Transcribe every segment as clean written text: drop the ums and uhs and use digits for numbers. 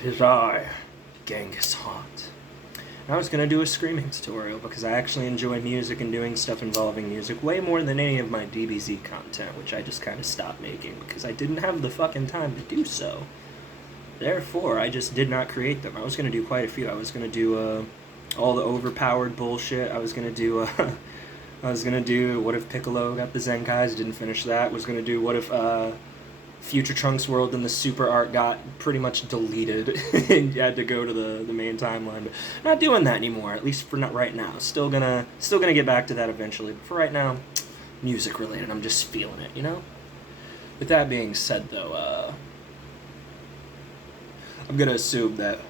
'Tis I, Genghis Hunt. I was going to do a screaming tutorial because I actually enjoy music and doing stuff involving music way more than any of my DBZ content, which I just kind of stopped making because I didn't have the fucking time to do so. Therefore, I just did not create them. I was going to do quite a few. I was going to do all the overpowered bullshit. I was going to do what if Piccolo got the Zenkais, didn't finish that. Was going to do what if Future Trunks World and the Super Art got pretty much deleted and you had to go to the main timeline. But not doing that anymore, at least for not right now. Still gonna get back to that eventually. But for right now, music related. I'm just feeling it, you know? With that being said though, I'm gonna assume that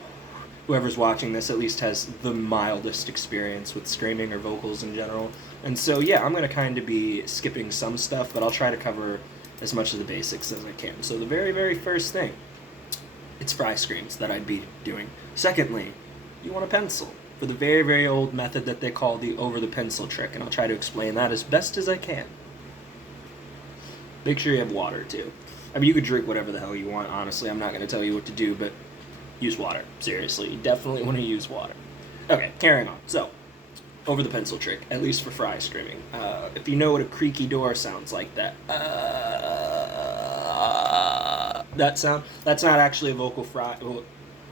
whoever's watching this at least has the mildest experience with streaming or vocals in general. And so yeah, I'm gonna kind of be skipping some stuff, but I'll try to cover as much of the basics as I can. So the very, very first thing, it's fry screams that I'd be doing. Secondly, you want a pencil for the very, very old method that they call the over the pencil trick, and I'll try to explain that as best as I can. Make sure you have water too. I mean, you could drink whatever the hell you want, honestly. I'm not going to tell you what to do, but use water. Seriously, you definitely want to use water. Okay, carrying on. So, over the pencil trick, at least for fry screaming. If you know what a creaky door sounds like, that sound, that's not actually a vocal fry. Well,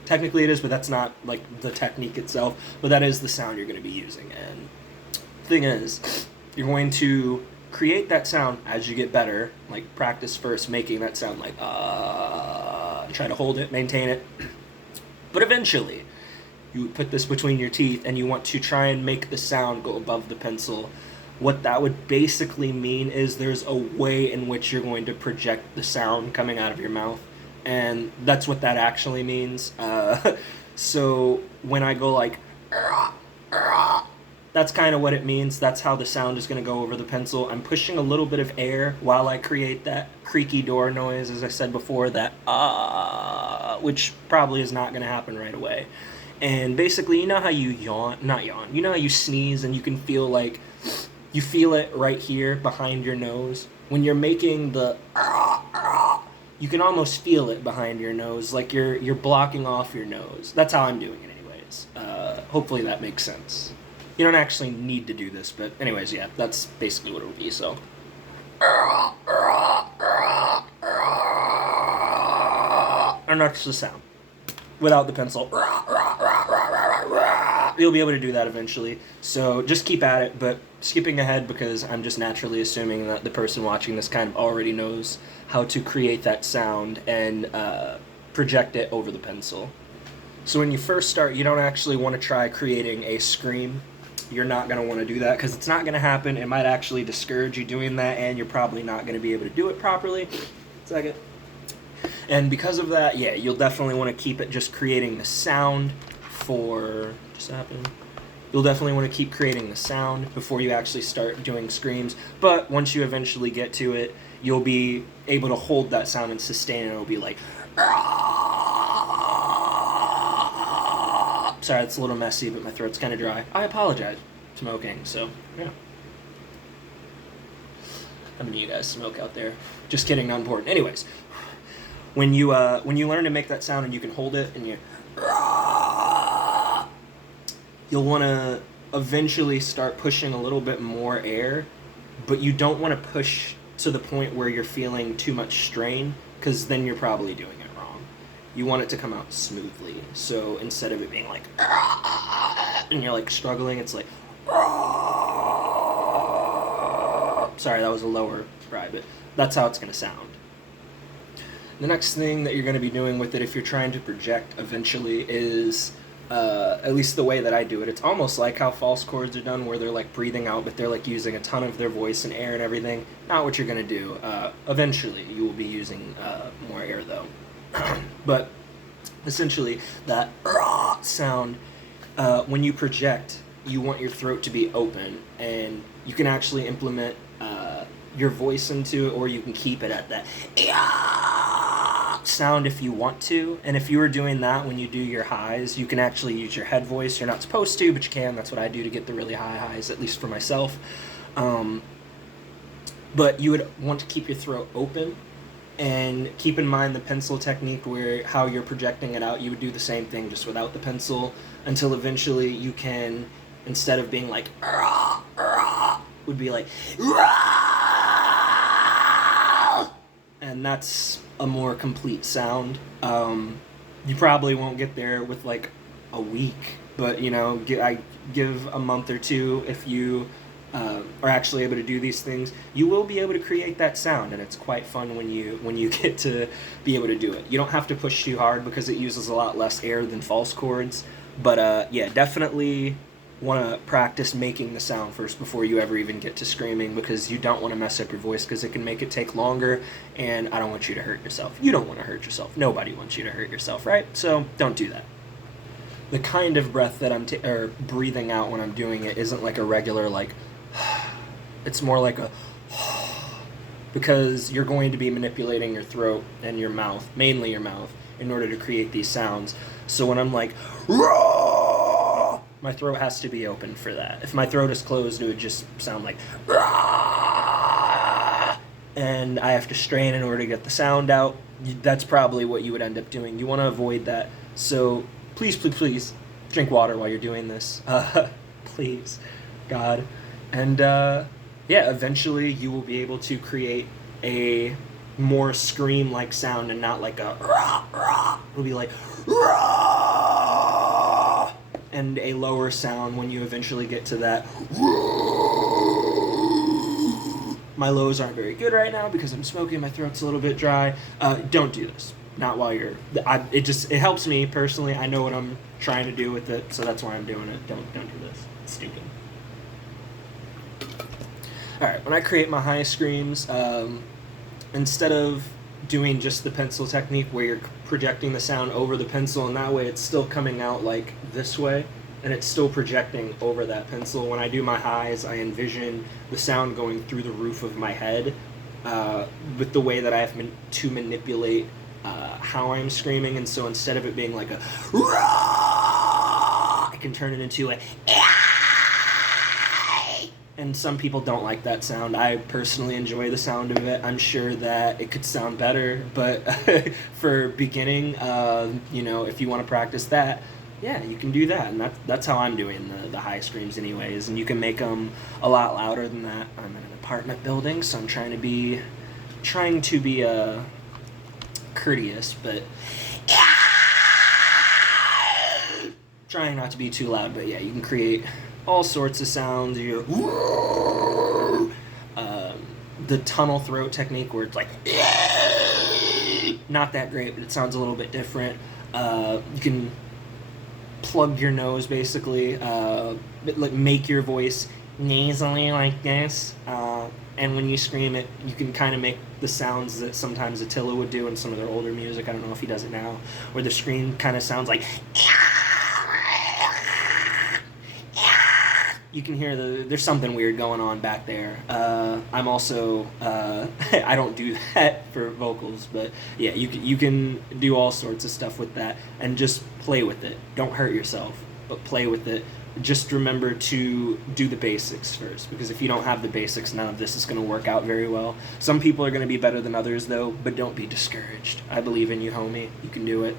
technically it is, but that's not like the technique itself. But that is the sound you're going to be using. And the thing is, you're going to create that sound as you get better. Like practice first making that sound like try to hold it, maintain it. But eventually, you put this between your teeth and you want to try and make the sound go above the pencil. What that would basically mean is there's a way in which you're going to project the sound coming out of your mouth. And that's what that actually means. So when I go like, that's kind of what it means. That's how the sound is going to go over the pencil. I'm pushing a little bit of air while I create that creaky door noise, as I said before, that which probably is not going to happen right away. And basically, you know how you you know how you sneeze and you can feel like, you feel it right here behind your nose? When you're making the you can almost feel it behind your nose, like you're blocking off your nose. That's how I'm doing it anyways. Hopefully that makes sense. You don't actually need to do this, but anyways, yeah, that's basically what it would be, so. And that's the sound. Without the pencil. You'll be able to do that eventually. So just keep at it, but skipping ahead because I'm just naturally assuming that the person watching this kind of already knows how to create that sound and project it over the pencil. So when you first start, you don't actually want to try creating a scream. You're not going to want to do that because it's not going to happen. It might actually discourage you doing that, and you're probably not going to be able to do it properly. Second. And because of that, yeah, you'll definitely want to keep it just creating the sound for... Just happened. You'll definitely want to keep creating the sound before you actually start doing screams. But once you eventually get to it, you'll be able to hold that sound and sustain it. It'll be like... Sorry, it's a little messy, but my throat's kind of dry. I apologize. Smoking, so, yeah. How many of you guys smoke out there? Just kidding, not important. Anyways, when you learn to make that sound and you can hold it and you'll want to eventually start pushing a little bit more air, but you don't want to push to the point where you're feeling too much strain, because then you're probably doing it wrong. You want it to come out smoothly. So instead of it being like, and you're like struggling, it's like, sorry, that was a lower cry, but that's how it's going to sound. The next thing that you're going to be doing with it if you're trying to project eventually is, at least the way that I do it, it's almost like how false chords are done where they're like breathing out, but they're like using a ton of their voice and air and everything. Not what you're going to do. Eventually you will be using more air though. But essentially that sound, when you project, you want your throat to be open, and you can actually implement your voice into it, or you can keep it at that sound if you want to. And if you were doing that when you do your highs, you can actually use your head voice. You're not supposed to, but you can. That's what I do to get the really high highs, at least for myself. But you would want to keep your throat open And keep in mind the pencil technique, where how you're projecting it out, you would do the same thing just without the pencil, until eventually you can, instead of being like "rah, rah," would be like "rah," and that's a more complete sound. You probably won't get there with like a week, but I give a month or two. If you are actually able to do these things, you will be able to create that sound, and it's quite fun when you get to be able to do it. You don't have to push too hard because it uses a lot less air than false chords, but yeah, definitely want to practice making the sound first before you ever even get to screaming, because you don't want to mess up your voice, because it can make it take longer, and I don't want you to hurt yourself. You don't want to hurt yourself. Nobody wants you to hurt yourself, right? So don't do that. The kind of breath that I'm breathing out when I'm doing it isn't like a regular like it's more like a because you're going to be manipulating your throat and your mouth, mainly your mouth, in order to create these sounds. So when I'm like "Raw," my throat has to be open for that. If my throat is closed, it would just sound like "Raw," and I have to strain in order to get the sound out. That's probably what you would end up doing. You want to avoid that. So please, please, please drink water while you're doing this. Please, God. And yeah, eventually you will be able to create a more scream-like sound and not like a rah, rah. It'll be like rah, and a lower sound when you eventually get to that. My lows aren't very good right now because I'm smoking. My throat's a little bit dry. Don't do this. Not while you're. It helps me personally. I know what I'm trying to do with it, so that's why I'm doing it. Don't do this. It's stupid. All right, when I create my high screams, instead of doing just the pencil technique where you're projecting the sound over the pencil, and that way it's still coming out like this way, and it's still projecting over that pencil. When I do my highs, I envision the sound going through the roof of my head, with the way that I have to manipulate how I'm screaming, and so instead of it being like a rah, I can turn it into a and some people don't like that sound. I personally enjoy the sound of it. I'm sure that it could sound better, but for beginning, if you want to practice that, yeah, you can do that, and that's how I'm doing the high screams anyways, and you can make them a lot louder than that. I'm in an apartment building, so I'm trying to be courteous, but trying not to be too loud. But yeah, you can create all sorts of sounds. The tunnel throat technique, where it's like not that great, but it sounds a little bit different. You can plug your nose, basically, like make your voice nasally like this, and when you scream it, you can kind of make the sounds that sometimes Attila would do in some of their older music. I don't know if he does it now, where the scream kind of sounds like. You can hear there's something weird going on back there. I'm also I don't do that for vocals, but yeah, you can do all sorts of stuff with that, and just play with it. Don't hurt yourself, but play with it. Just remember to do the basics first, because if you don't have the basics, none of this is going to work out very well. Some people are going to be better than others, though, but don't be discouraged. I believe in you, homie. You can do it.